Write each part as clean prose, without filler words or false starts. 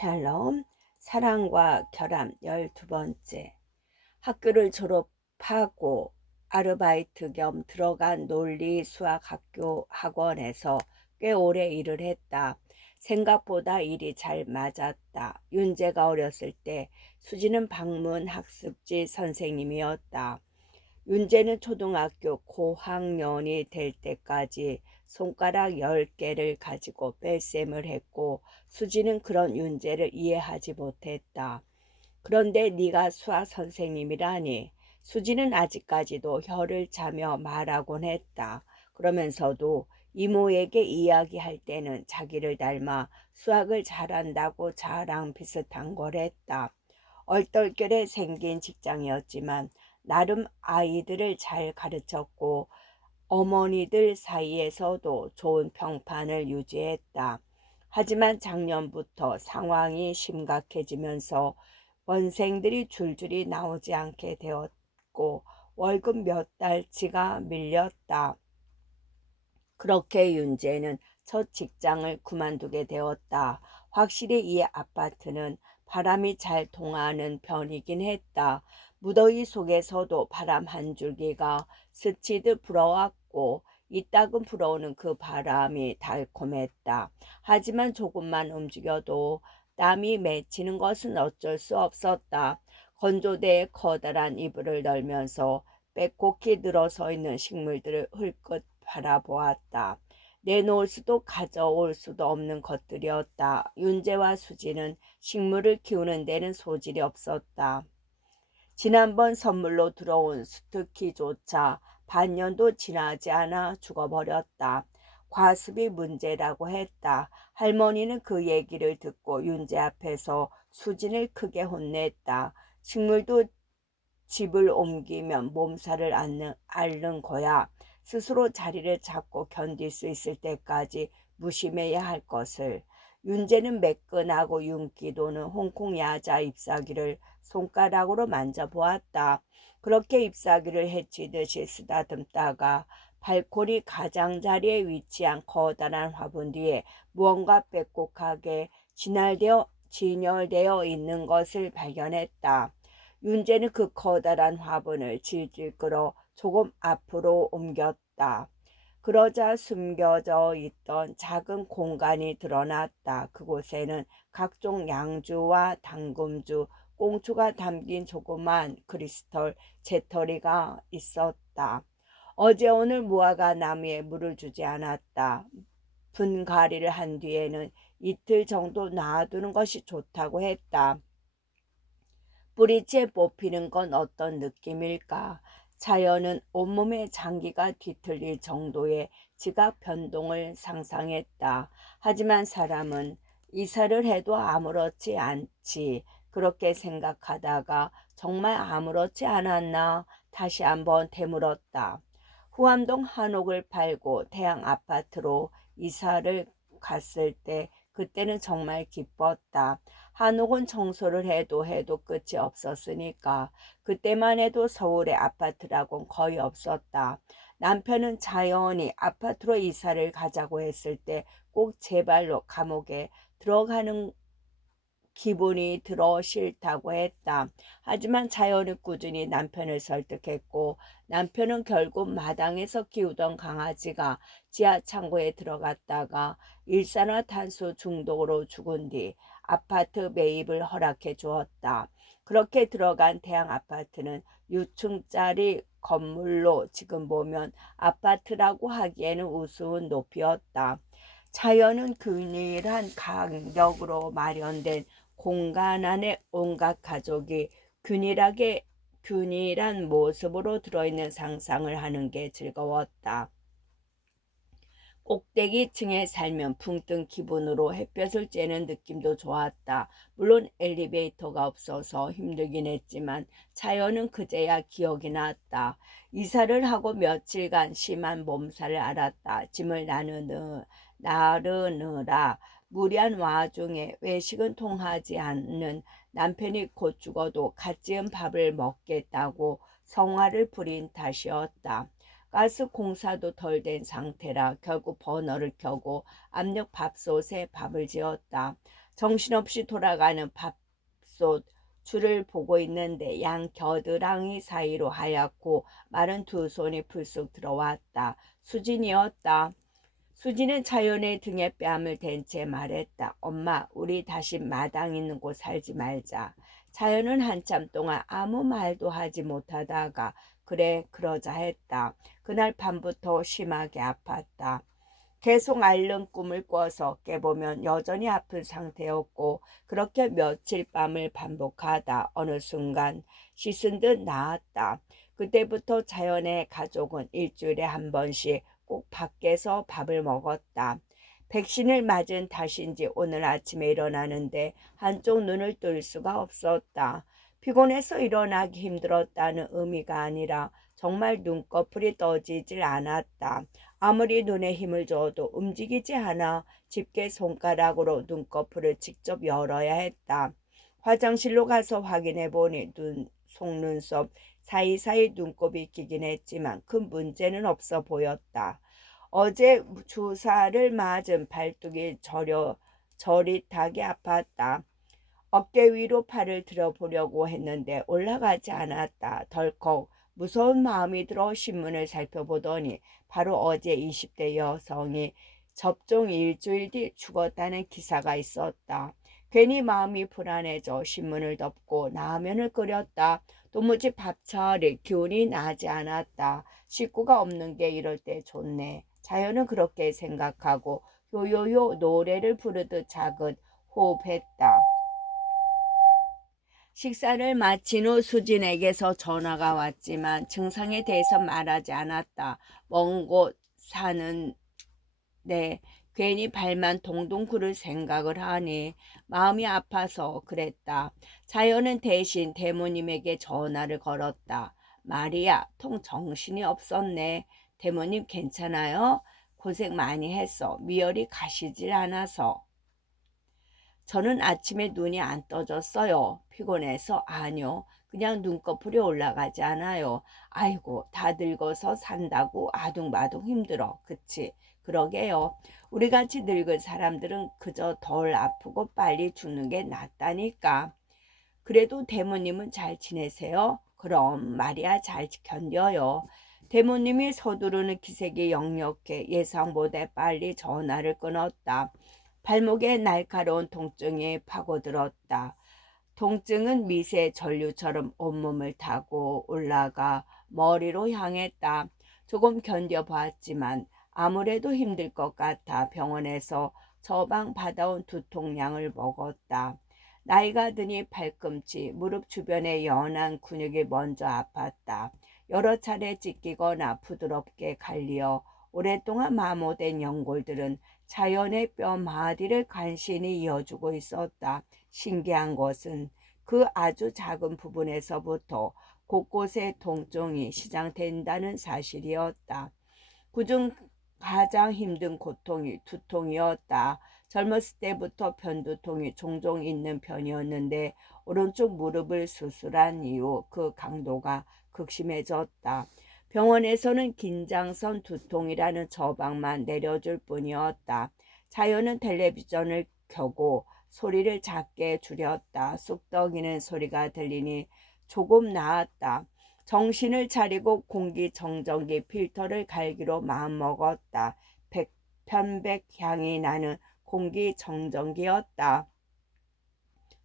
샬롬, 사랑과 결함 12번째. 학교를 졸업하고 아르바이트 겸 들어간 논리 수학 학교 학원에서 꽤 오래 일을 했다. 생각보다 일이 잘 맞았다. 윤재가 어렸을 때 수지는 방문 학습지 선생님이었다. 윤재는 초등학교 고학년이 될 때까지 손가락 10개를 가지고 뺄셈을 했고 수지는 그런 윤재를 이해하지 못했다. 그런데 네가 수학 선생님이라니. 수지는 아직까지도 혀를 차며 말하곤 했다. 그러면서도 이모에게 이야기할 때는 자기를 닮아 수학을 잘한다고 자랑 비슷한 걸 했다. 얼떨결에 생긴 직장이었지만 나름 아이들을 잘 가르쳤고 어머니들 사이에서도 좋은 평판을 유지했다. 하지만 작년부터 상황이 심각해지면서 원생들이 줄줄이 나오지 않게 되었고 월급 몇 달치가 밀렸다. 그렇게 윤재는 첫 직장을 그만두게 되었다. 확실히 이 아파트는 바람이 잘 통하는 편이긴 했다. 무더위 속에서도 바람 한 줄기가 스치듯 불어왔고 이따금 불어오는 그 바람이 달콤했다. 하지만 조금만 움직여도 땀이 맺히는 것은 어쩔 수 없었다. 건조대에 커다란 이불을 널면서 빼곡히 늘어서 있는 식물들을 흘끗 바라보았다. 내놓을 수도 가져올 수도 없는 것들이었다. 윤재와 수지는 식물을 키우는 데는 소질이 없었다. 지난번 선물로 들어온 스투키조차 반년도 지나지 않아 죽어버렸다. 과습이 문제라고 했다. 할머니는 그 얘기를 듣고 윤재 앞에서 수진을 크게 혼냈다. 식물도 집을 옮기면 몸살을 앓는 거야. 스스로 자리를 잡고 견딜 수 있을 때까지 무심해야 할 것을. 윤재는 매끈하고 윤기 도는 홍콩 야자 잎사귀를 손가락으로 만져보았다. 그렇게 잎사귀를 해치듯이 쓰다듬다가 발코니 가장자리에 위치한 커다란 화분 뒤에 무언가 빼곡하게 진열되어 있는 것을 발견했다. 윤재는 그 커다란 화분을 질질 끌어 조금 앞으로 옮겼다. 그러자 숨겨져 있던 작은 공간이 드러났다. 그곳에는 각종 양주와 당금주, 꽁초가 담긴 조그만 크리스털 재떨이가 있었다. 어제 오늘 무화과 나무에 물을 주지 않았다. 분갈이를 한 뒤에는 이틀 정도 놔두는 것이 좋다고 했다. 뿌리채 뽑히는 건 어떤 느낌일까? 자연은 온몸에 장기가 뒤틀릴 정도의 지각 변동을 상상했다. 하지만 사람은 이사를 해도 아무렇지 않지. 그렇게 생각하다가 정말 아무렇지 않았나 다시 한번 되물었다. 후암동 한옥을 팔고 태양 아파트로 이사를 갔을 때 그때는 정말 기뻤다. 한옥은 청소를 해도 끝이 없었으니까. 그때만 해도 서울의 아파트라곤 거의 없었다. 남편은 자연히 아파트로 이사를 가자고 했을 때 꼭 제 발로 감옥에 들어가는 기분이 들어 싫다고 했다. 하지만 자연은 꾸준히 남편을 설득했고 남편은 결국 마당에서 키우던 강아지가 지하 창고에 들어갔다가 일산화탄소 중독으로 죽은 뒤 아파트 매입을 허락해 주었다. 그렇게 들어간 태양 아파트는 6층짜리 건물로 지금 보면 아파트라고 하기에는 우스운 높이였다. 자연은 균일한 간격으로 마련된 공간 안에 온갖 가족이 균일한 모습으로 들어있는 상상을 하는 게 즐거웠다. 꼭대기층에 살면 붕뜬 기분으로 햇볕을 쬐는 느낌도 좋았다. 물론 엘리베이터가 없어서 힘들긴 했지만 자연은 그제야 기억이 났다. 이사를 하고 며칠간 심한 몸살을 앓았다. 짐을 나르느라 무리한 와중에 외식은 통하지 않는 남편이 곧 죽어도 갓 지은 밥을 먹겠다고 성화를 부린 탓이었다. 가스 공사도 덜 된 상태라 결국 버너를 켜고 압력 밥솥에 밥을 지었다. 정신없이 돌아가는 밥솥 줄을 보고 있는데 양 겨드랑이 사이로 하얗고 마른 두 손이 불쑥 들어왔다. 수진이었다. 수진은 자연의 등에 뺨을 댄 채 말했다. 엄마, 우리 다시 마당 있는 곳 살지 말자. 자연은 한참 동안 아무 말도 하지 못하다가 그래 그러자 했다. 그날 밤부터 심하게 아팠다. 계속 앓는 꿈을 꿔서 깨보면 여전히 아픈 상태였고 그렇게 며칠 밤을 반복하다 어느 순간 씻은 듯 나았다. 그때부터 자연의 가족은 일주일에 한 번씩 꼭 밖에서 밥을 먹었다. 백신을 맞은 탓인지 오늘 아침에 일어나는데 한쪽 눈을 뜰 수가 없었다. 피곤해서 일어나기 힘들었다는 의미가 아니라 정말 눈꺼풀이 떠지질 않았다. 아무리 눈에 힘을 줘도 움직이지 않아 집게 손가락으로 눈꺼풀을 직접 열어야 했다. 화장실로 가서 확인해 보니 속눈썹 사이사이 눈곱이 끼긴 했지만 큰 문제는 없어 보였다. 어제 주사를 맞은 발뚝이 저릿하게 아팠다. 어깨 위로 팔을 들어보려고 했는데 올라가지 않았다. 덜컥 무서운 마음이 들어 신문을 살펴보더니 바로 어제 20대 여성이 접종 일주일 뒤 죽었다는 기사가 있었다. 괜히 마음이 불안해져 신문을 덮고 라면을 끓였다. 도무지 밥 차릴 기운이 나지 않았다. 식구가 없는 게 이럴 때 좋네. 자연은 그렇게 생각하고 요요요 노래를 부르듯 작은 호흡했다. 식사를 마친 후 수진에게서 전화가 왔지만 증상에 대해서 말하지 않았다. 먼 곳 사는데 괜히 발만 동동 구를 생각을 하니 마음이 아파서 그랬다. 자연은 대신 대모님에게 전화를 걸었다. 마리아, 통 정신이 없었네. 대모님 괜찮아요? 고생 많이 했어. 미열이 가시질 않아서. 저는 아침에 눈이 안 떠졌어요. 피곤해서 아니요. 그냥 눈꺼풀이 올라가지 않아요. 아이고 다 늙어서 산다고 아둥바둥 힘들어. 그치? 그러게요. 우리같이 늙은 사람들은 그저 덜 아프고 빨리 죽는 게 낫다니까. 그래도 대모님은 잘 지내세요? 그럼 마리아 잘 견뎌요. 대모님이 서두르는 기색이 역력해 예상보다 빨리 전화를 끊었다. 발목에 날카로운 통증이 파고들었다. 통증은 미세 전류처럼 온몸을 타고 올라가 머리로 향했다. 조금 견뎌봤지만 아무래도 힘들 것 같아 병원에서 처방 받아온 두통약을 먹었다. 나이가 드니 팔꿈치, 무릎 주변의 연한 근육이 먼저 아팠다. 여러 차례 찢기거나 부드럽게 갈리어 오랫동안 마모된 연골들은 자연의 뼈 마디를 간신히 이어주고 있었다. 신기한 것은 그 아주 작은 부분에서부터 곳곳에 통증이 시작된다는 사실이었다. 그중 가장 힘든 고통이 두통이었다. 젊었을 때부터 편두통이 종종 있는 편이었는데 오른쪽 무릎을 수술한 이후 그 강도가 극심해졌다. 병원에서는 긴장성 두통이라는 처방만 내려줄 뿐이었다. 자연은 텔레비전을 켜고 소리를 작게 줄였다. 쑥떡이는 소리가 들리니 조금 나았다. 정신을 차리고 공기청정기 필터를 갈기로 마음먹었다. 편백향이 나는 공기청정기였다.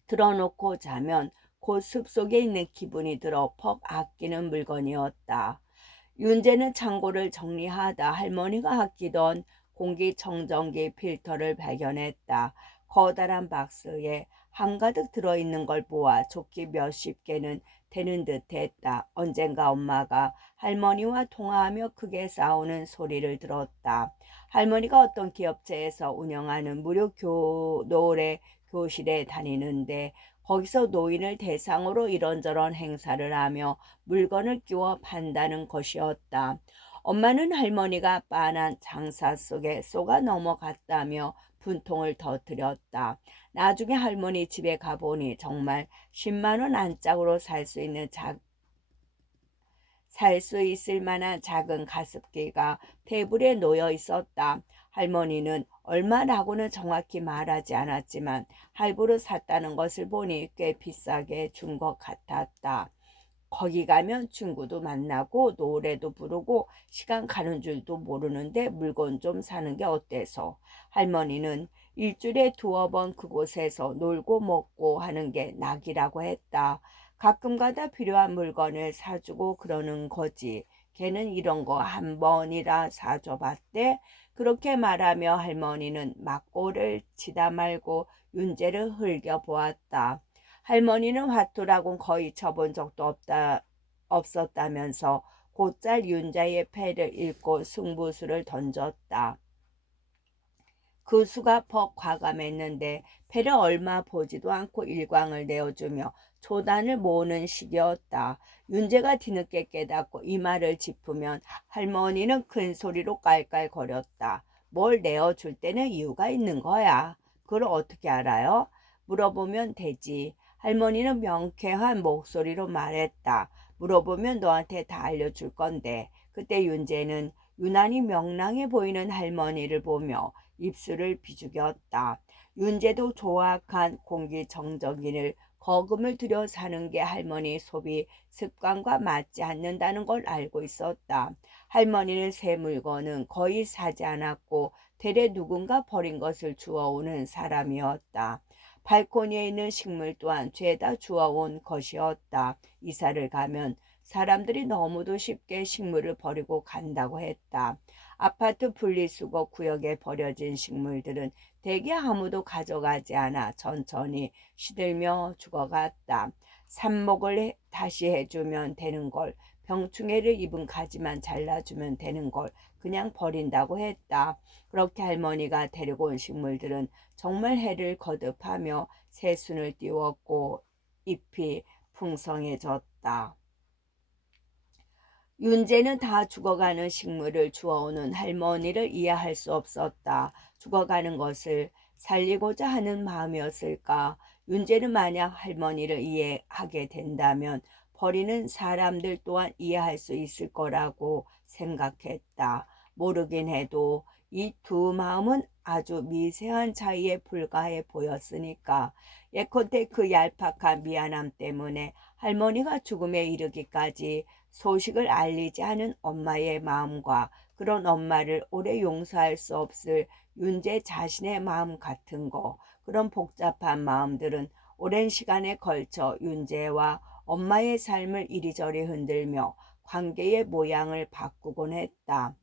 틀어놓고 자면 곧 숲속에 있는 기분이 들어 퍽 아끼는 물건이었다. 윤재는 창고를 정리하다 할머니가 아끼던 공기청정기 필터를 발견했다. 커다란 박스에 한가득 들어있는 걸 보아 조끼 몇십 개는 되는 듯 했다. 언젠가 엄마가 할머니와 통화하며 크게 싸우는 소리를 들었다. 할머니가 어떤 기업체에서 운영하는 무료 노래 교실에 다니는데 거기서 노인을 대상으로 이런저런 행사를 하며 물건을 끼워 판다는 것이었다. 엄마는 할머니가 빤한 장사 속에 쏘가 넘어갔다며 분통을 터뜨렸다. 나중에 할머니 집에 가보니 정말 10만 원 안짝으로 살 수 있을 만한 작은 가습기가 테이블에 놓여 있었다. 할머니는 얼마라고는 정확히 말하지 않았지만 할부로 샀다는 것을 보니 꽤 비싸게 준 것 같았다. 거기 가면 친구도 만나고 노래도 부르고 시간 가는 줄도 모르는데 물건 좀 사는 게 어때서? 할머니는 일주일에 두어 번 그곳에서 놀고 먹고 하는 게 낙이라고 했다. 가끔가다 필요한 물건을 사주고 그러는 거지. 걔는 이런 거 한 번이라 사줘봤대. 그렇게 말하며 할머니는 막고를 치다 말고 윤재를 흘겨보았다. 할머니는 화투라곤 거의 쳐본 적도 없었다면서 곧잘 윤자의 패를 읽고 승부수를 던졌다. 그 수가 퍽 과감했는데 패를 얼마 보지도 않고 일광을 내어주며 초단을 모으는 식이었다. 윤재가 뒤늦게 깨닫고 이 말을 짚으면 할머니는 큰 소리로 깔깔거렸다. 뭘 내어줄 때는 이유가 있는 거야. 그걸 어떻게 알아요? 물어보면 되지. 할머니는 명쾌한 목소리로 말했다. 물어보면 너한테 다 알려줄 건데. 그때 윤재는 유난히 명랑해 보이는 할머니를 보며 입술을 비죽였다. 윤재도 조악한 공기정전기를 거금을 들여 사는 게 할머니 소비 습관과 맞지 않는다는 걸 알고 있었다. 할머니는 새 물건은 거의 사지 않았고 대래 누군가 버린 것을 주워오는 사람이었다. 발코니에 있는 식물 또한 죄다 주워온 것이었다. 이사를 가면 사람들이 너무도 쉽게 식물을 버리고 간다고 했다. 아파트 분리수거 구역에 버려진 식물들은 대개 아무도 가져가지 않아 천천히 시들며 죽어갔다. 삽목을 다시 해주면 되는 걸, 병충해를 입은 가지만 잘라주면 되는 걸 그냥 버린다고 했다. 그렇게 할머니가 데리고 온 식물들은 정말 해를 거듭하며 새순을 띄웠고 잎이 풍성해졌다. 윤재는 다 죽어가는 식물을 주워오는 할머니를 이해할 수 없었다. 죽어가는 것을 살리고자 하는 마음이었을까? 윤재는 만약 할머니를 이해하게 된다면 버리는 사람들 또한 이해할 수 있을 거라고 생각했다. 모르긴 해도 이 두 마음은 아주 미세한 차이에 불과해 보였으니까. 예컨대 그 얄팍한 미안함 때문에 할머니가 죽음에 이르기까지 소식을 알리지 않은 엄마의 마음과 그런 엄마를 오래 용서할 수 없을 윤재 자신의 마음 같은 거, 그런 복잡한 마음들은 오랜 시간에 걸쳐 윤재와 엄마의 삶을 이리저리 흔들며 관계의 모양을 바꾸곤 했다.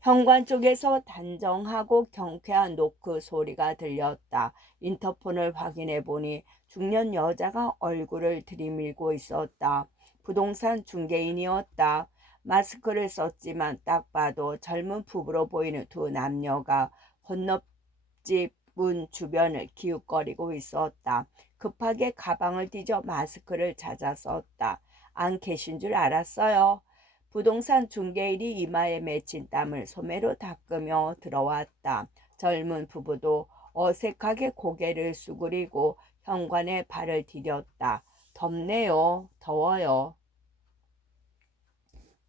현관 쪽에서 단정하고 경쾌한 노크 소리가 들렸다. 인터폰을 확인해 보니 중년 여자가 얼굴을 들이밀고 있었다. 부동산 중개인이었다. 마스크를 썼지만 딱 봐도 젊은 부부로 보이는 두 남녀가 건너집 문 주변을 기웃거리고 있었다. 급하게 가방을 뒤져 마스크를 찾아 썼다. 안 계신 줄 알았어요. 부동산 중개인이 이마에 맺힌 땀을 소매로 닦으며 들어왔다. 젊은 부부도 어색하게 고개를 수그리고 현관에 발을 디뎠다. 덥네요. 더워요.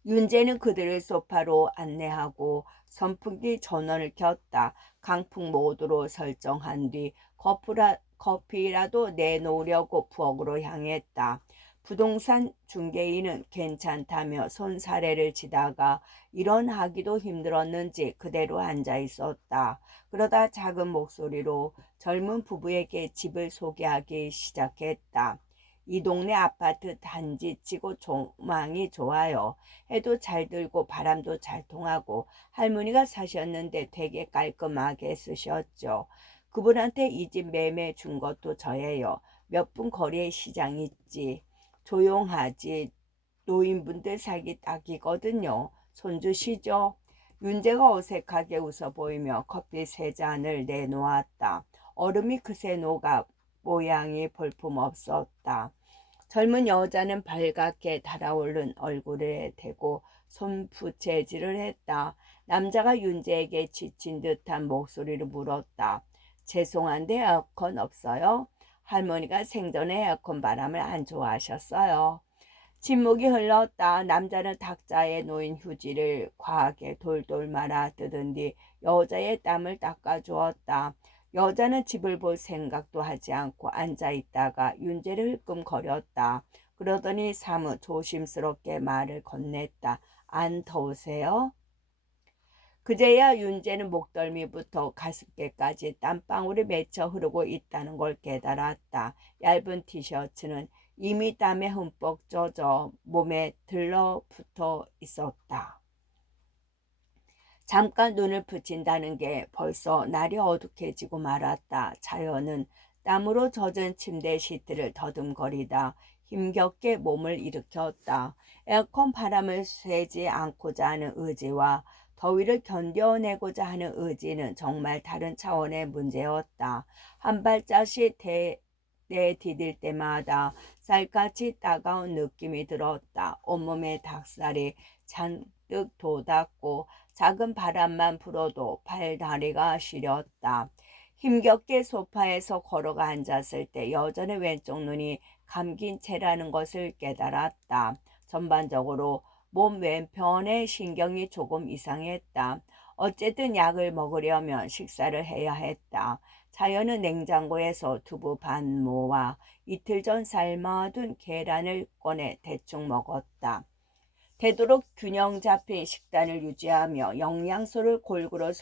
윤재는 그들을 소파로 안내하고 선풍기 전원을 켰다. 강풍 모드로 설정한 뒤 커피라도 내놓으려고 부엌으로 향했다. 부동산 중개인은 괜찮다며 손사래를 치다가 일어나기도 힘들었는지 그대로 앉아 있었다. 그러다 작은 목소리로 젊은 부부에게 집을 소개하기 시작했다. 이 동네 아파트 단지치고 조망이 좋아요. 해도 잘 들고 바람도 잘 통하고 할머니가 사셨는데 되게 깔끔하게 쓰셨죠. 그분한테 이 집 매매 준 것도 저예요. 몇 분 거리에 시장 있지. 조용하지. 노인분들 살기 딱이거든요. 손주시죠. 윤재가 어색하게 웃어 보이며 커피 세 잔을 내놓았다. 얼음이 그새 녹아 모양이 볼품없었다. 젊은 여자는 발갛게 달아오른 얼굴에 대고 손부채질을 했다. 남자가 윤재에게 지친 듯한 목소리로 물었다. 죄송한데 에어컨 없어요? 할머니가 생전에 에어컨 바람을 안 좋아하셨어요. 침묵이 흘렀다. 남자는 탁자에 놓인 휴지를 과하게 돌돌 말아 뜯은 뒤 여자의 땀을 닦아주었다. 여자는 집을 볼 생각도 하지 않고 앉아있다가 윤재를 흘끔거렸다. 그러더니 사뭇 조심스럽게 말을 건넸다. 안 더우세요? 그제야 윤재는 목덜미부터 가슴께까지 땀방울이 맺혀 흐르고 있다는 걸 깨달았다. 얇은 티셔츠는 이미 땀에 흠뻑 젖어 몸에 들러붙어 있었다. 잠깐 눈을 붙인다는 게 벌써 날이 어둑해지고 말았다. 자연은 땀으로 젖은 침대 시트를 더듬거리다 힘겹게 몸을 일으켰다. 에어컨 바람을 쐬지 않고자 하는 의지와 더위를 견뎌내고자 하는 의지는 정말 다른 차원의 문제였다. 한 발짝씩 내디딜 때마다 쌀같이 따가운 느낌이 들었다. 온몸에 닭살이 잔뜩 돋았고 작은 바람만 불어도 팔다리가 시렸다. 힘겹게 소파에서 걸어가 앉았을 때 여전히 왼쪽 눈이 감긴 채라는 것을 깨달았다. 전반적으로 몸 왼편의 신경이 조금 이상했다. 어쨌든 약을 먹으려면 식사를 해야 했다. 자연은 냉장고에서 두부 반모와 이틀 전 삶아둔 계란을 꺼내 대충 먹었다. 되도록 균형 잡힌 식단을 유지하며 영양소를 골고루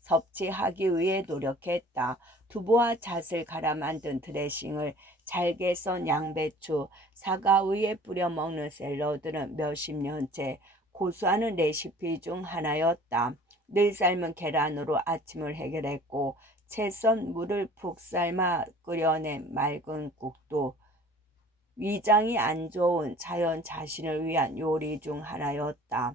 섭취하기 위해 노력했다. 두부와 잣을 갈아 만든 드레싱을 잘게 썬 양배추, 사과 위에 뿌려 먹는 샐러드는 몇십 년째 고수하는 레시피 중 하나였다. 늘 삶은 계란으로 아침을 해결했고 채 썬 물을 푹 삶아 끓여낸 맑은 국도 위장이 안 좋은 자연 자신을 위한 요리 중 하나였다.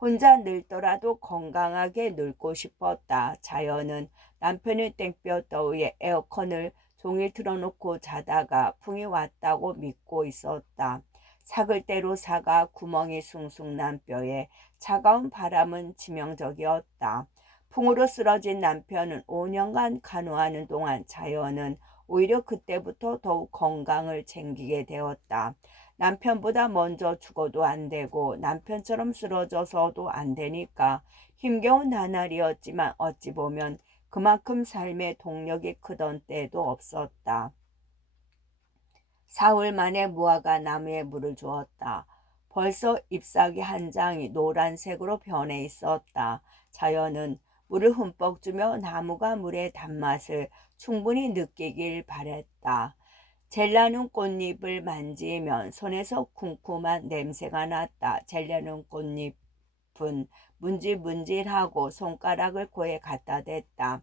혼자 늙더라도 건강하게 늙고 싶었다. 자연은 남편의 땡볕 더위에 에어컨을 종일 틀어놓고 자다가 풍이 왔다고 믿고 있었다. 삭을 대로 사가 구멍이 숭숭 난 뼈에 차가운 바람은 치명적이었다. 풍으로 쓰러진 남편은 5년간 간호하는 동안 자연은 오히려 그때부터 더욱 건강을 챙기게 되었다. 남편보다 먼저 죽어도 안 되고 남편처럼 쓰러져서도 안 되니까 힘겨운 나날이었지만 어찌 보면 그만큼 삶의 동력이 크던 때도 없었다. 사흘 만에 무화과 나무에 물을 주었다. 벌써 잎사귀 한 장이 노란색으로 변해 있었다. 자연은 물을 흠뻑 주며 나무가 물의 단맛을 충분히 느끼길 바랬다. 젤라늄 꽃잎을 만지면 손에서 쿰쿰한 냄새가 났다. 젤라늄 꽃잎은 문질문질하고 손가락을 코에 갖다 댔다.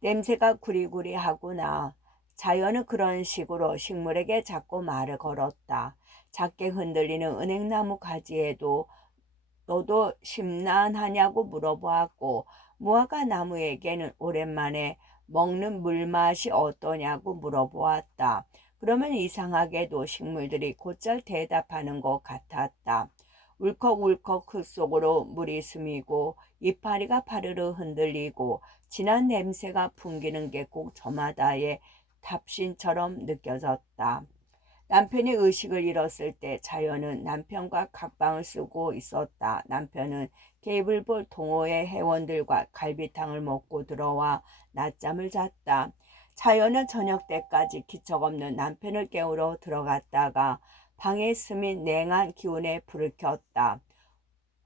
냄새가 구리구리하구나. 자연은 그런 식으로 식물에게 자꾸 말을 걸었다. 작게 흔들리는 은행나무 가지에도 너도 심란하냐고 물어보았고 무화과 나무에게는 오랜만에 먹는 물맛이 어떠냐고 물어보았다. 그러면 이상하게도 식물들이 곧잘 대답하는 것 같았다. 울컥울컥 흙 속으로 물이 스미고 이파리가 파르르 흔들리고 진한 냄새가 풍기는 게 꼭 저마다의 답신처럼 느껴졌다. 남편이 의식을 잃었을 때 자연은 남편과 각방을 쓰고 있었다. 남편은 케이블볼 동호회 회원들과 갈비탕을 먹고 들어와 낮잠을 잤다. 자연은 저녁 때까지 기척 없는 남편을 깨우러 들어갔다가 방에 스민 냉한 기운에 불을 켰다.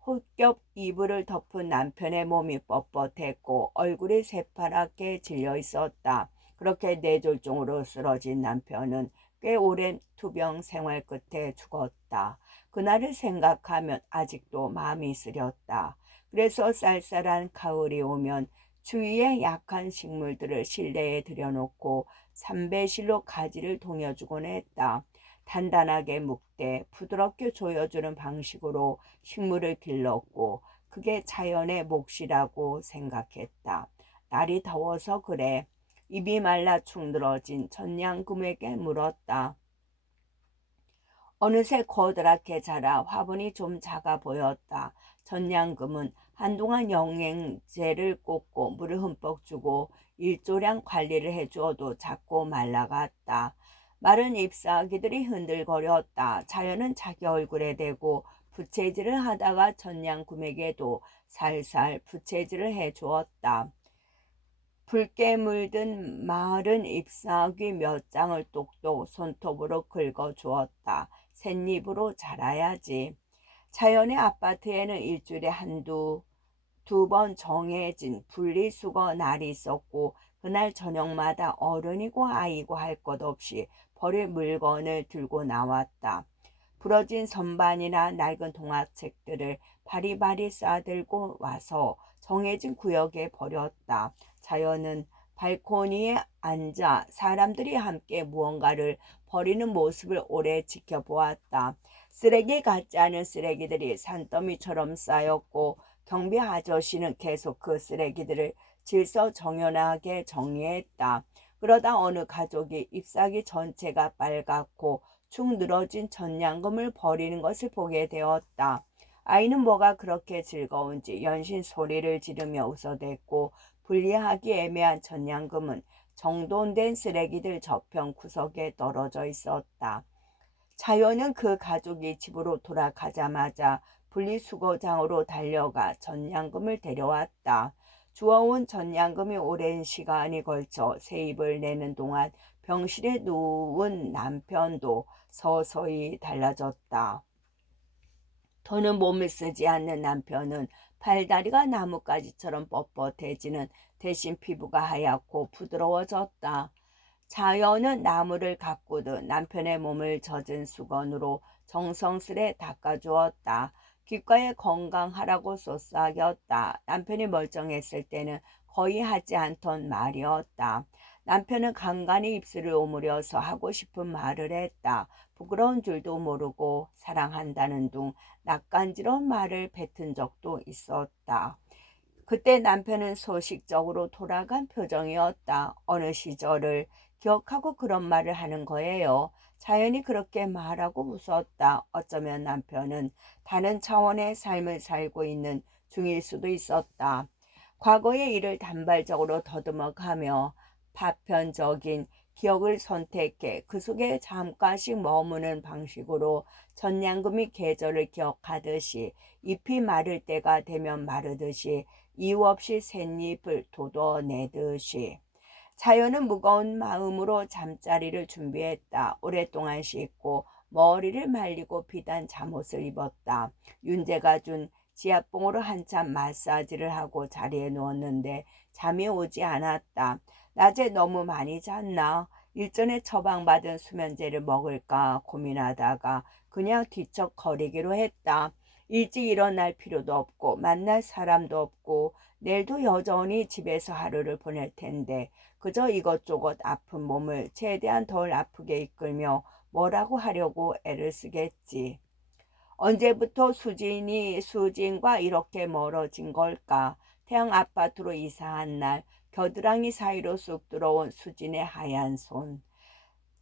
헛겹 이불을 덮은 남편의 몸이 뻣뻣했고 얼굴이 새파랗게 질려 있었다. 그렇게 뇌졸중으로 쓰러진 남편은 꽤 오랜 투병 생활 끝에 죽었다. 그날을 생각하면 아직도 마음이 쓰렸다. 그래서 쌀쌀한 가을이 오면 주위에 약한 식물들을 실내에 들여놓고 삼배실로 가지를 동여주곤 했다. 단단하게 묶되 부드럽게 조여주는 방식으로 식물을 길렀고 그게 자연의 몫이라고 생각했다. 날이 더워서 그래. 입이 말라 충들어진 전냥금에게 물었다. 어느새 거드랗게 자라 화분이 좀 작아 보였다. 전냥금은 한동안 영양제를 꽂고 물을 흠뻑 주고 일조량 관리를 해주어도 자꾸 말라갔다. 마른 잎사귀들이 흔들거렸다. 자연은 자기 얼굴에 대고 부채질을 하다가 전냥금에게도 살살 부채질을 해주었다. 붉게 물든 마른 잎사귀 몇 장을 똑똑 손톱으로 긁어주었다. 셋입으로 자라야지. 자연의 아파트에는 일주일에 두 번 정해진 분리수거 날이 있었고 그날 저녁마다 어른이고 아이고 할 것 없이 버릴 물건을 들고 나왔다. 부러진 선반이나 낡은 동화책들을 바리바리 싸들고 와서 정해진 구역에 버렸다. 자연은 발코니에 앉아 사람들이 함께 무언가를 버리는 모습을 오래 지켜보았다. 쓰레기 같지 않은 쓰레기들이 산더미처럼 쌓였고 경비 아저씨는 계속 그 쓰레기들을 질서정연하게 정리했다. 그러다 어느 가족이 잎사귀 전체가 빨갛고 축 늘어진 전냥금을 버리는 것을 보게 되었다. 아이는 뭐가 그렇게 즐거운지 연신 소리를 지르며 웃어댔고 분리하기 애매한 전냥금은 정돈된 쓰레기들 저편 구석에 떨어져 있었다. 자연은 그 가족이 집으로 돌아가자마자 분리수거장으로 달려가 전냥금을 데려왔다. 주워온 전냥금이 오랜 시간이 걸쳐 새잎을 내는 동안 병실에 누운 남편도 서서히 달라졌다. 더는 몸을 쓰지 않는 남편은 팔다리가 나뭇가지처럼 뻣뻣해지는 대신 피부가 하얗고 부드러워졌다. 자연은 나무를 가꾸듯 남편의 몸을 젖은 수건으로 정성스레 닦아주었다. 귓가에 건강하라고 쏘싸겼다. 남편이 멀쩡했을 때는 거의 하지 않던 말이었다. 남편은 간간히 입술을 오므려서 하고 싶은 말을 했다. 부끄러운 줄도 모르고 사랑한다는 둥 낯간지러운 말을 뱉은 적도 있었다. 그때 남편은 소식적으로 돌아간 표정이었다. 어느 시절을 기억하고 그런 말을 하는 거예요. 자연이 그렇게 말하고 웃었다. 어쩌면 남편은 다른 차원의 삶을 살고 있는 중일 수도 있었다. 과거의 일을 단발적으로 더듬어가며 파편적인 기억을 선택해 그 속에 잠깐씩 머무는 방식으로 전냥금이 계절을 기억하듯이 잎이 마를 때가 되면 마르듯이 이유 없이 샌잎을 돋워내듯이 자연은 무거운 마음으로 잠자리를 준비했다. 오랫동안 씻고 머리를 말리고 비단 잠옷을 입었다. 윤재가 준 지압봉으로 한참 마사지를 하고 자리에 누웠는데 잠이 오지 않았다. 낮에 너무 많이 잤나? 일전에 처방받은 수면제를 먹을까 고민하다가 그냥 뒤척거리기로 했다. 일찍 일어날 필요도 없고 만날 사람도 없고 내일도 여전히 집에서 하루를 보낼 텐데 그저 이것저것 아픈 몸을 최대한 덜 아프게 이끌며 뭐라고 하려고 애를 쓰겠지. 언제부터 수진과 이렇게 멀어진 걸까? 태양 아파트로 이사한 날 겨드랑이 사이로 쑥 들어온 수진의 하얀 손.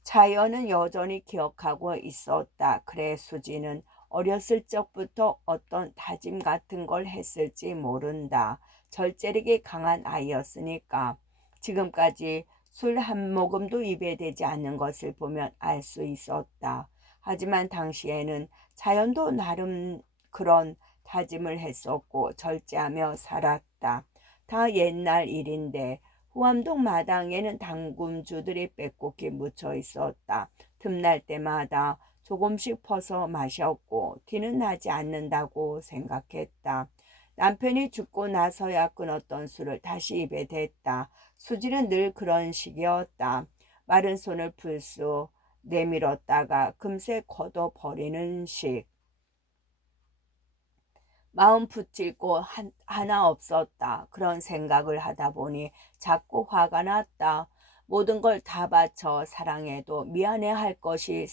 자연은 여전히 기억하고 있었다. 그래 수지는 어렸을 적부터 어떤 다짐 같은 걸 했을지 모른다. 절제력이 강한 아이였으니까. 지금까지 술 한 모금도 입에 대지 않는 것을 보면 알 수 있었다. 하지만 당시에는 자연도 나름 그런 다짐을 했었고 절제하며 살았다. 다 옛날 일인데 후암동 마당에는 당금주들이 빼곡히 묻혀 있었다. 틈날 때마다 조금씩 퍼서 마셨고 티는 나지 않는다고 생각했다. 남편이 죽고 나서야 끊었던 술을 다시 입에 댔다. 수지는 늘 그런 식이었다. 마른 손을 불쑥 내밀었다가 금세 걷어버리는 식. 마음 붙일 곳 하나 없었다. 그런 생각을 하다 보니 자꾸 화가 났다. 모든 걸 다 바쳐 사랑해도 미안해할 것이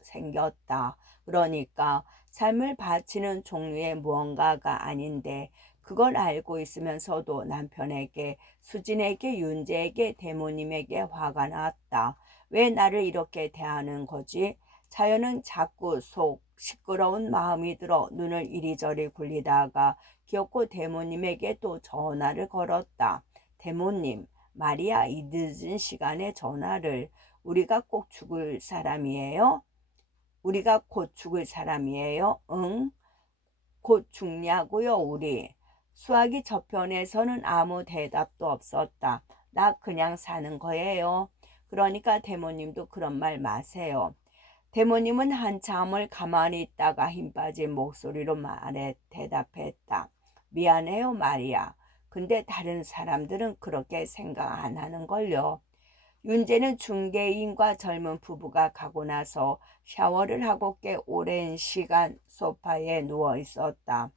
생겼다. 그러니까 삶을 바치는 종류의 무언가가 아닌데 그걸 알고 있으면서도 남편에게, 수진에게, 윤재에게, 대모님에게 화가 났다. 왜 나를 이렇게 대하는 거지? 자연은 자꾸 속 시끄러운 마음이 들어 눈을 이리저리 굴리다가 기어코 대모님에게 또 전화를 걸었다. 대모님, 마리아, 이 늦은 시간에 전화를. 우리가 꼭 죽을 사람이에요? 우리가 곧 죽을 사람이에요? 응? 곧 죽냐고요, 우리? 수학이 저편에서는 아무 대답도 없었다. 나 그냥 사는 거예요. 그러니까 대모님도 그런 말 마세요. 대모님은 한참을 가만히 있다가 힘 빠진 목소리로 대답했다. 미안해요, 마리아. 근데 다른 사람들은 그렇게 생각 안 하는걸요. 윤재는 중개인과 젊은 부부가 가고 나서 샤워를 하고 꽤 오랜 시간 소파에 누워 있었다.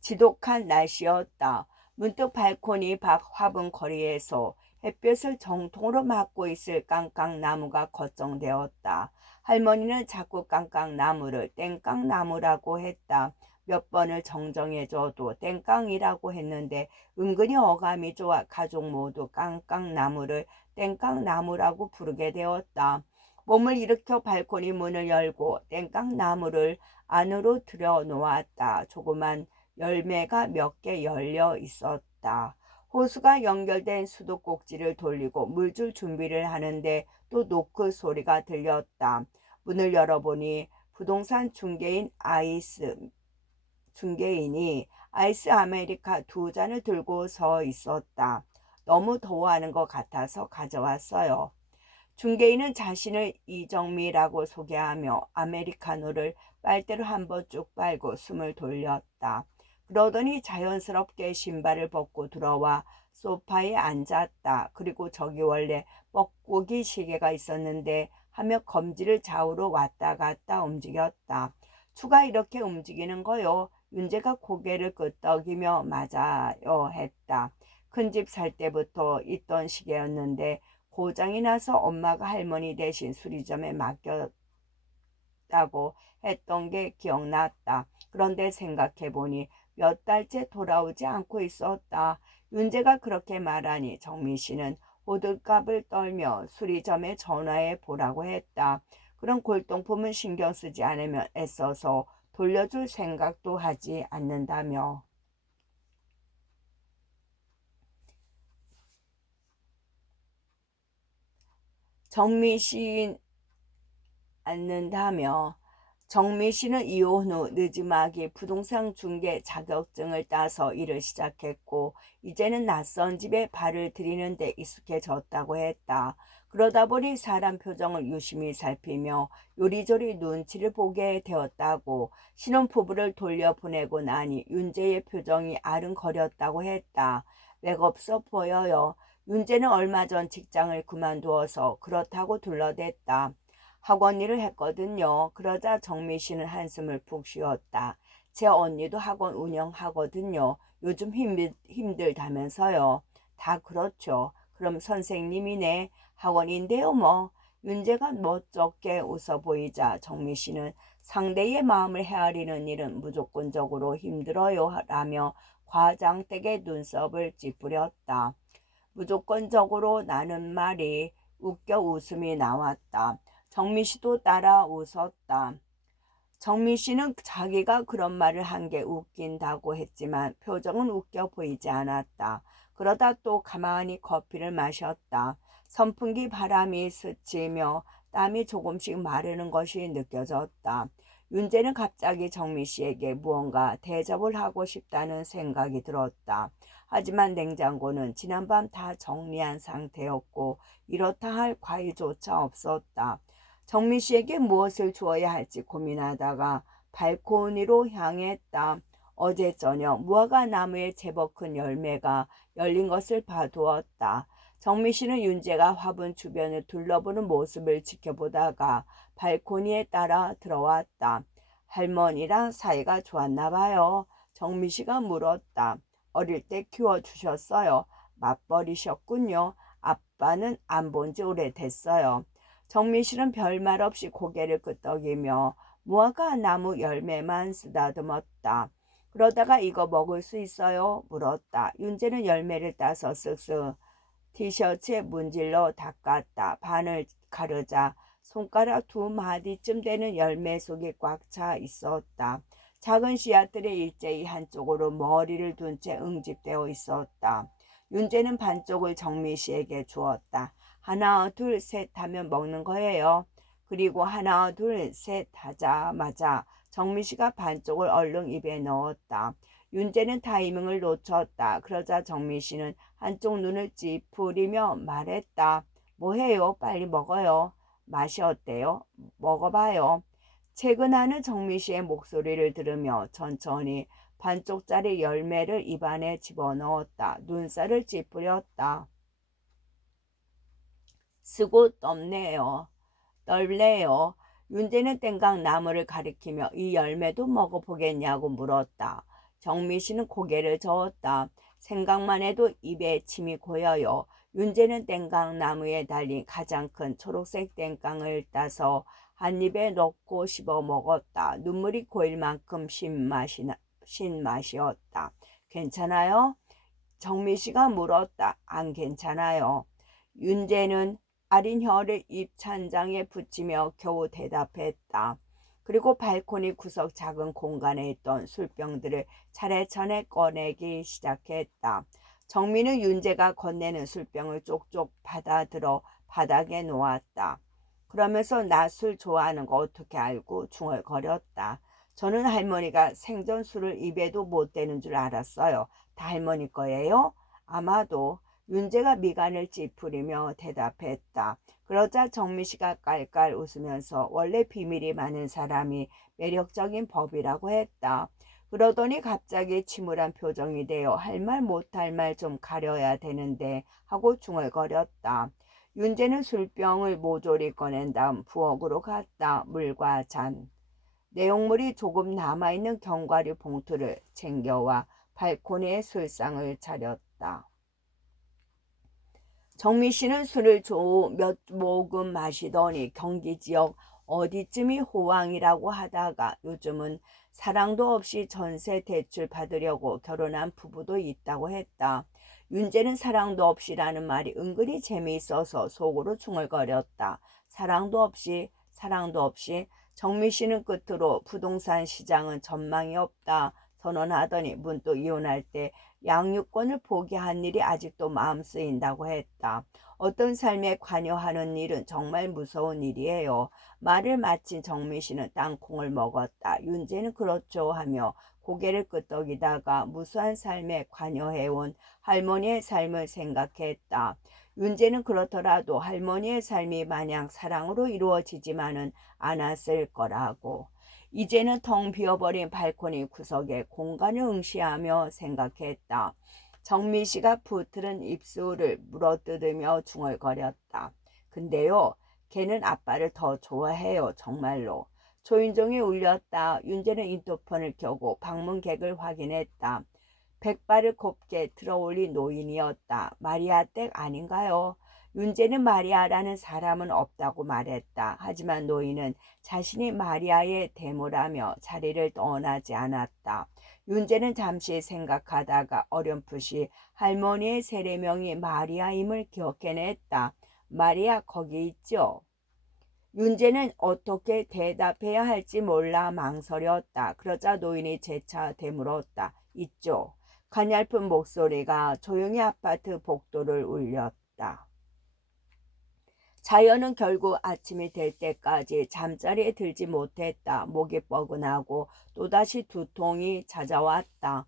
지독한 날씨였다. 문득 발코니 밖 화분 거리에서 햇볕을 정통으로 맞고 있을 깡깡나무가 걱정되었다. 할머니는 자꾸 깡깡나무를 땡깡나무라고 했다. 몇 번을 정정해줘도 땡깡이라고 했는데 은근히 어감이 좋아 가족 모두 깡깡나무를 땡깡나무라고 부르게 되었다. 몸을 일으켜 발코니 문을 열고 땡깡나무를 안으로 들여놓았다. 조그만 열매가 몇 개 열려 있었다. 호수가 연결된 수도꼭지를 돌리고 물줄 준비를 하는데 또 노크 소리가 들렸다. 문을 열어보니 부동산 중개인이 아이스 아메리카 2잔을 들고 서 있었다. 너무 더워하는 것 같아서 가져왔어요. 중개인은 자신을 이정미라고 소개하며 아메리카노를 빨대로 한번 쭉 빨고 숨을 돌렸다. 그러더니 자연스럽게 신발을 벗고 들어와 소파에 앉았다. 그리고 저기 원래 뻐꾸기 시계가 있었는데 하며 검지를 좌우로 왔다 갔다 움직였다. 추가 이렇게 움직이는 거요. 윤재가 고개를 끄덕이며 맞아요 했다. 큰 집 살 때부터 있던 시계였는데 고장이 나서 엄마가 할머니 대신 수리점에 맡겼다고 했던 게 기억났다. 그런데 생각해보니 몇 달째 돌아오지 않고 있었다. 윤재가 그렇게 말하니 정민 씨는 호들갑을 떨며 수리점에 전화해 보라고 했다. 그런 골동품은 신경 쓰지 않으면 애써서 돌려줄 생각도 하지 않는다며. 정민 씨 않는다며. 정미 씨는 이혼 후 느지막이 부동산 중개 자격증을 따서 일을 시작했고 이제는 낯선 집에 발을 들이는 데 익숙해졌다고 했다. 그러다 보니 사람 표정을 유심히 살피며 요리조리 눈치를 보게 되었다고. 신혼부부를 돌려보내고 나니 윤재의 표정이 아른거렸다고 했다. 맥없어 보여요. 윤재는 얼마 전 직장을 그만두어서 그렇다고 둘러댔다. 학원 일을 했거든요. 그러자 정미 씨는 한숨을 푹 쉬었다. 제 언니도 학원 운영하거든요. 요즘 힘들다면서요. 다 그렇죠. 그럼 선생님이네. 학원인데요 뭐. 윤재가 멋쩍게 웃어 보이자 정미 씨는 상대의 마음을 헤아리는 일은 무조건적으로 힘들어요 라며 과장되게 눈썹을 찌푸렸다. 무조건적으로 나는 말이 웃겨 웃음이 나왔다. 정미 씨도 따라 웃었다. 정미 씨는 자기가 그런 말을 한 게 웃긴다고 했지만 표정은 웃겨 보이지 않았다. 그러다 또 가만히 커피를 마셨다. 선풍기 바람이 스치며 땀이 조금씩 마르는 것이 느껴졌다. 윤재는 갑자기 정미 씨에게 무언가 대접을 하고 싶다는 생각이 들었다. 하지만 냉장고는 지난밤 다 정리한 상태였고 이렇다 할 과일조차 없었다. 정민 씨에게 무엇을 주어야 할지 고민하다가 발코니로 향했다. 어제 저녁 무화과 나무에 제법 큰 열매가 열린 것을 봐두었다. 정민 씨는 윤재가 화분 주변을 둘러보는 모습을 지켜보다가 발코니에 따라 들어왔다. 할머니랑 사이가 좋았나 봐요. 정민 씨가 물었다. 어릴 때 키워주셨어요. 맞벌이셨군요. 아빠는 안 본 지 오래됐어요. 정민 씨는 별말 없이 고개를 끄덕이며 무화과 나무 열매만 쓰다듬었다. 그러다가 이거 먹을 수 있어요? 물었다. 윤재는 열매를 따서 쓱쓱 티셔츠에 문질러 닦았다. 반을 가르자 손가락 2마디쯤 되는 열매 속이 꽉 차 있었다. 작은 씨앗들이 일제히 한쪽으로 머리를 둔 채 응집되어 있었다. 윤재는 반쪽을 정미 씨에게 주었다. 하나, 둘, 셋 하면 먹는 거예요. 그리고 하나, 둘, 셋 하자마자 정미 씨가 반쪽을 얼른 입에 넣었다. 윤재는 타이밍을 놓쳤다. 그러자 정미 씨는 한쪽 눈을 찌푸리며 말했다. 뭐해요? 빨리 먹어요. 맛이 어때요? 먹어봐요. 채근하는 정미 씨의 목소리를 들으며 천천히 반쪽짜리 열매를 입안에 집어넣었다. 눈살을 찌푸렸다. 쓰고 떱네요. 떨래요. 윤재는 땡강 나무를 가리키며 이 열매도 먹어보겠냐고 물었다. 정미 씨는 고개를 저었다. 생각만 해도 입에 침이 고여요. 윤재는 땡강 나무에 달린 가장 큰 초록색 땡강을 따서 한 입에 넣고 씹어 먹었다. 눈물이 고일 만큼 신맛이었다. 괜찮아요? 정미 씨가 물었다. 안 괜찮아요. 윤재는 아린 혀를 입 찬장에 붙이며 겨우 대답했다. 그리고 발코니 구석 작은 공간에 있던 술병들을 차례차례 꺼내기 시작했다. 정민은 윤재가 건네는 술병을 쪽쪽 받아들어 바닥에 놓았다. 그러면서 나 술 좋아하는 거 어떻게 알고 중얼거렸다. 저는 할머니가 생전 술을 입에도 못 대는 줄 알았어요. 다 할머니 거예요? 아마도. 윤재가 미간을 찌푸리며 대답했다. 그러자 정미 씨가 깔깔 웃으면서 원래 비밀이 많은 사람이 매력적인 법이라고 했다. 그러더니 갑자기 침울한 표정이 되어 할 말 못할 말 좀 가려야 되는데 하고 중얼거렸다. 윤재는 술병을 모조리 꺼낸 다음 부엌으로 갔다. 물과 잔. 내용물이 조금 남아있는 견과류 봉투를 챙겨와 발코니에 술상을 차렸다. 정미 씨는 술을 몇 모금 마시더니 경기 지역 어디쯤이 호황이라고 하다가 요즘은 사랑도 없이 전세 대출 받으려고 결혼한 부부도 있다고 했다. 윤재는 사랑도 없이라는 말이 은근히 재미있어서 속으로 중얼거렸다. 사랑도 없이, 사랑도 없이. 정미 씨는 끝으로 부동산 시장은 전망이 없다 선언하더니 문득 이혼할 때 양육권을 포기한 일이 아직도 마음 쓰인다고 했다. 어떤 삶에 관여하는 일은 정말 무서운 일이에요. 말을 마친 정미 씨는 땅콩을 먹었다. 윤재는 그렇죠 하며 고개를 끄덕이다가 무수한 삶에 관여해온 할머니의 삶을 생각했다. 윤재는 그렇더라도 할머니의 삶이 마냥 사랑으로 이루어지지만은 않았을 거라고. 이제는 텅 비어버린 발코니 구석에 공간을 응시하며 생각했다. 정미 씨가 붙들은 입술을 물어뜯으며 중얼거렸다. 근데요, 걔는 아빠를 더 좋아해요, 정말로. 초인종이 울렸다. 윤재는 인터폰을 켜고 방문객을 확인했다. 백발을 곱게 들어올린 노인이었다. 마리아 댁 아닌가요? 윤재는 마리아라는 사람은 없다고 말했다. 하지만 노인은 자신이 마리아의 대모라며 자리를 떠나지 않았다. 윤재는 잠시 생각하다가 어렴풋이 할머니의 세례명이 마리아임을 기억해냈다. 마리아 거기 있죠? 윤재는 어떻게 대답해야 할지 몰라 망설였다. 그러자 노인이 재차 되물었다. 있죠. 가냘픈 목소리가 조용히 아파트 복도를 울렸다. 자연은 결국 아침이 될 때까지 잠자리에 들지 못했다. 목이 뻐근하고 또다시 두통이 찾아왔다.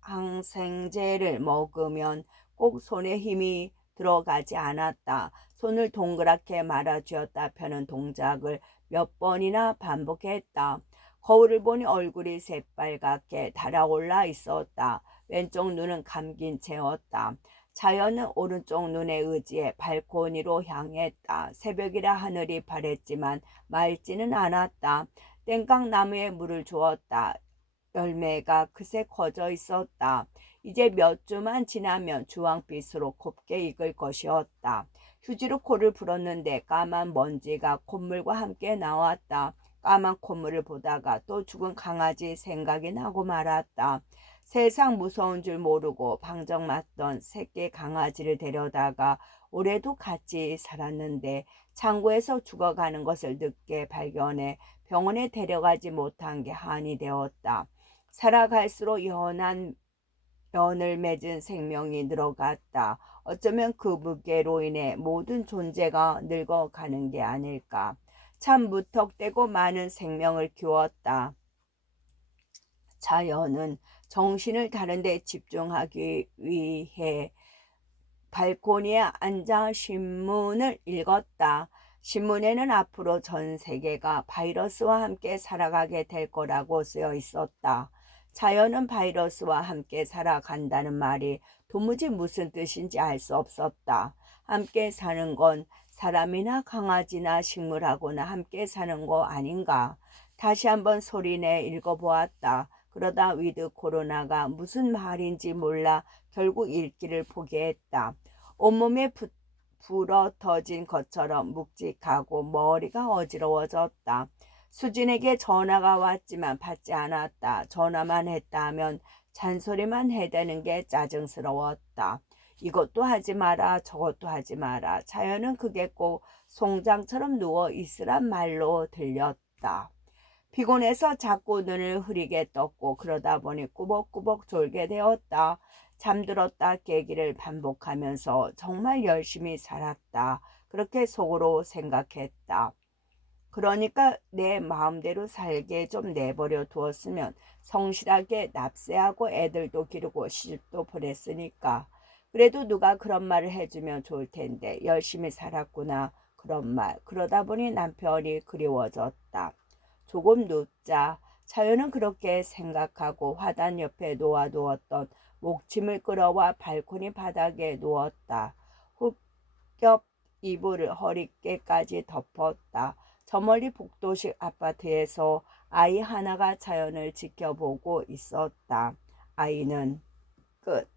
항생제를 먹으면 꼭 손에 힘이 들어가지 않았다. 손을 동그랗게 말아쥐었다 펴는 동작을 몇 번이나 반복했다. 거울을 보니 얼굴이 새빨갛게 달아올라 있었다. 왼쪽 눈은 감긴 채였다. 자연은 오른쪽 눈에 의지해 발코니로 향했다. 새벽이라 하늘이 파랬지만 맑지는 않았다. 땡깡나무에 물을 주었다. 열매가 그새 커져 있었다. 이제 몇 주만 지나면 주황빛으로 곱게 익을 것이었다. 휴지로 코를 풀었는데 까만 먼지가 콧물과 함께 나왔다. 까만 콧물을 보다가 또 죽은 강아지 생각이 나고 말았다. 세상 무서운 줄 모르고 방정맞던 새끼 강아지를 데려다가 올해도 같이 살았는데 창고에서 죽어가는 것을 늦게 발견해 병원에 데려가지 못한 게 한이 되었다. 살아갈수록 연한 연을 맺은 생명이 늘어갔다. 어쩌면 그 무게로 인해 모든 존재가 늙어가는 게 아닐까. 참 무턱대고 많은 생명을 키웠다. 자연은 정신을 다른 데 집중하기 위해 발코니에 앉아 신문을 읽었다. 신문에는 앞으로 전 세계가 바이러스와 함께 살아가게 될 거라고 쓰여 있었다. 자연은 바이러스와 함께 살아간다는 말이 도무지 무슨 뜻인지 알 수 없었다. 함께 사는 건 사람이나 강아지나 식물하고나 함께 사는 거 아닌가. 다시 한번 소리내 읽어보았다. 그러다 위드 코로나가 무슨 말인지 몰라 결국 읽기를 포기했다. 온몸에 불어 터진 것처럼 묵직하고 머리가 어지러워졌다. 수진에게 전화가 왔지만 받지 않았다. 전화만 했다 하면 잔소리만 해대는 게 짜증스러웠다. 이것도 하지 마라, 저것도 하지 마라. 자연은 그게 꼭 송장처럼 누워 있으란 말로 들렸다. 피곤해서 자꾸 눈을 흐리게 떴고 그러다 보니 꾸벅꾸벅 졸게 되었다. 잠들었다 깨기를 반복하면서 정말 열심히 살았다. 그렇게 속으로 생각했다. 그러니까 내 마음대로 살게 좀 내버려 두었으면 성실하게 납세하고 애들도 기르고 시집도 보냈으니까. 그래도 누가 그런 말을 해주면 좋을 텐데 열심히 살았구나 그런 말. 그러다 보니 남편이 그리워졌다. 조금 눕자. 차연은 그렇게 생각하고 화단 옆에 놓아두었던 목침을 끌어와 발코니 바닥에 누웠다. 훅겹 이불을 허리깨까지 덮었다. 저 멀리 복도식 아파트에서 아이 하나가 자연을 지켜보고 있었다. 아이는 끝.